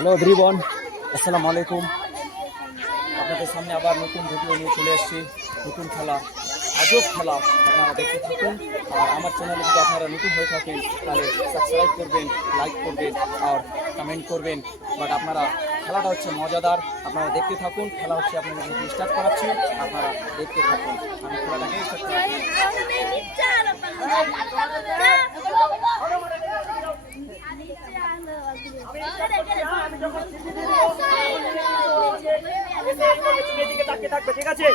Hello everyone, আসসালামু আলাইকুম। আপনাদের সামনে আবার নতুন ভিডিও নিয়ে চলে এসেছি। নতুন খেলা, আজব খেলা আপনারা দেখতে থাকুন। আর আমার চ্যানেলে যদি আপনারা নতুন হয়ে থাকেন তাহলে সাবস্ক্রাইব করবেন, লাইক করবেন আর কমেন্ট করবেন। বাট আপনারা খেলাটা হচ্ছে মজাদার, আপনারা দেখতে থাকুন। খেলা হচ্ছে আপনাদের স্টার্ট করাচ্ছি, আপনারা দেখতে থাকুন। আমি খেলাটাকে স্টার্ট করাচ্ছি। ঠিক আছে,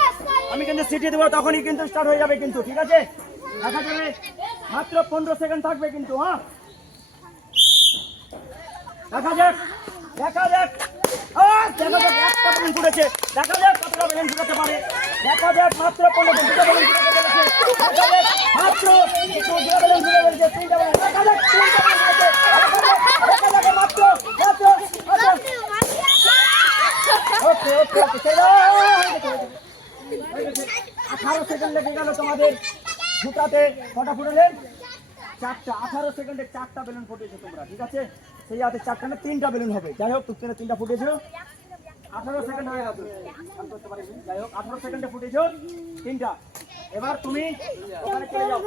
আমি কিন্তু সিটি দেবো, তখনই কিন্তু স্টার্ট হয়ে যাবে কিন্তু। ঠিক আছে, দেখা যাবে মাত্র 15 সেকেন্ড থাকবে কিন্তু। হ্যাঁ, দেখা যাক দেখা যাক দেখা যাক একটা বেলুন ফুটেছে। দেখা যাক কতটা বেলুন ফুটাতে পারে। দেখা যাক মাত্র 15 দুটো বেলুন ফুটাতে পেরেছে। দেখা যাক মাত্র দুটো বেলুন ফুটে পেরেছে, তিনটা বেলুন। দেখা যাক তিনটা বেলুন ফুটেছে। দেখা যাক মাত্র ওকে ওকে ওকে 18 সেকেন্ড লেগে গেল তোমাদের ফুটাতে। কটা ফুটালেন? 4টা। 18 সেকেন্ডে 4টা বেলুন ফুটেছে তোমরা। ঠিক আছে, সেই হাতে 4টা না 3টা বেলুন হবে। যাই হোক, তুমি 3টা ফুটেছো। 18 সেকেন্ড হয়ে গেছে, করতে পারি। যাই হোক, 18 সেকেন্ডে ফুটেছো 3টা। এবার তুমি ওখানে চলে যাও।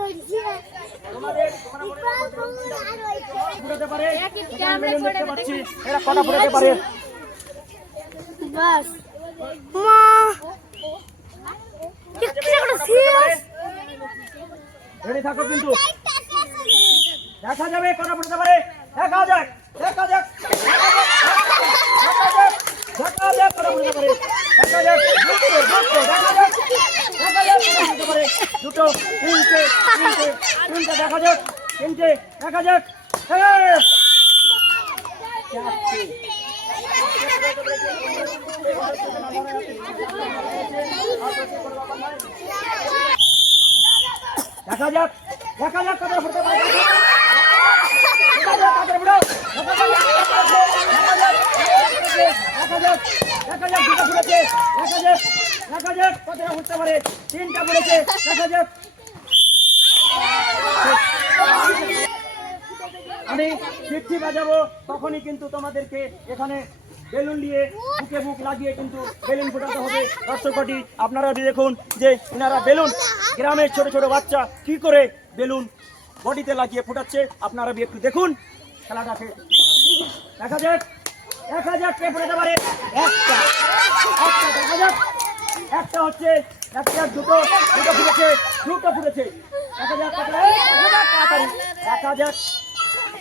তোমাদের ফুটাতে পারে, বেলুন দেখতে পাচ্ছি। এরা কটা ফুটাতে পারে? বাস মা রেডি থাকো কিন্তু। দেখা যাবে কটা ফুটাতে পারে। দেখা যাক দেখা যাক দেখা যাক কটা ফুটাতে পারে। দেখা যাক দেখা যাক দেখা যাক কটা ফুটাতে পারে। দুটো, তিনটে তিনটে তিনটে। দেখা যাক তিনটে। দেখা যাক দেখা যাক দেখা যাক কত ফুটতে পারে। দেখা যাক কত ফুটো। দেখা যাক দুটো ফুটেছে। দেখা যাক কত ফুটতে পারে। 3টা ফুটেছে। দেখা যাক। আমি চিঠি বাজাবো, তখনই কিন্তু তোমাদেরকে এখানে বেলুন দিয়ে বুকে বুক লাগিয়ে কিন্তু বেলুন ফোটাতে হবে। দর্শকটি আপনারা দেখুন যে এনারা বেলুন, গ্রামের ছোট ছোট বাচ্চা কি করে বেলুন বডিতে লাগিয়ে ফোটাচ্ছে। আপনারা একটু দেখুন খেলাটাকে। দেখা যাক কে ফোটাতে পারে। একটা দেখা যাক। একটা হচ্ছে, একটা দুটো ফুটেছে। দুটো ফুটেছে। দেখা যাক তাড়াতাড়ি। দেখা যাক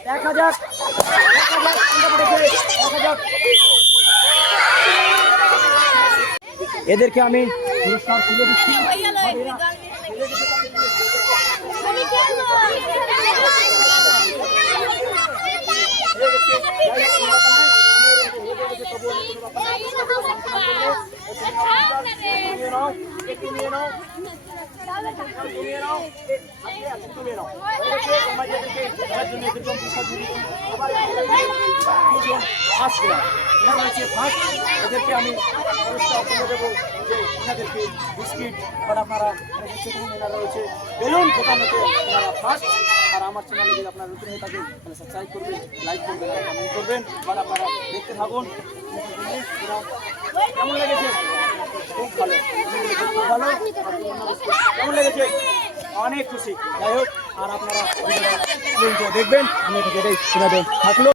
দেখা যাক দেখা যাক। এদেরকে আমি পুরস্কার তুলে দিচ্ছি। এদেরকে আমি পুরস্কার তুলে দেবো যে এনাদেরকে বিস্কিট। আর আপনারা এনারা রয়েছে বেলুন ফোটানোতে এনারা ফার্স্ট। আর আমার চ্যানেলে যদি আপনারা নতুন হয়ে থাকেন তাহলে সাবস্ক্রাইব করবেন, লাইক করবেন আর কমেন্ট করবেন। আর আপনারা দেখতে থাকুন। কেমন লেগেছে? খুব ভালো, খুব ভালো। কেমন লেগেছে? অনেক খুশি। যাই হোক, আর আপনারা দেখবেন। আমি এটাই থাকলো।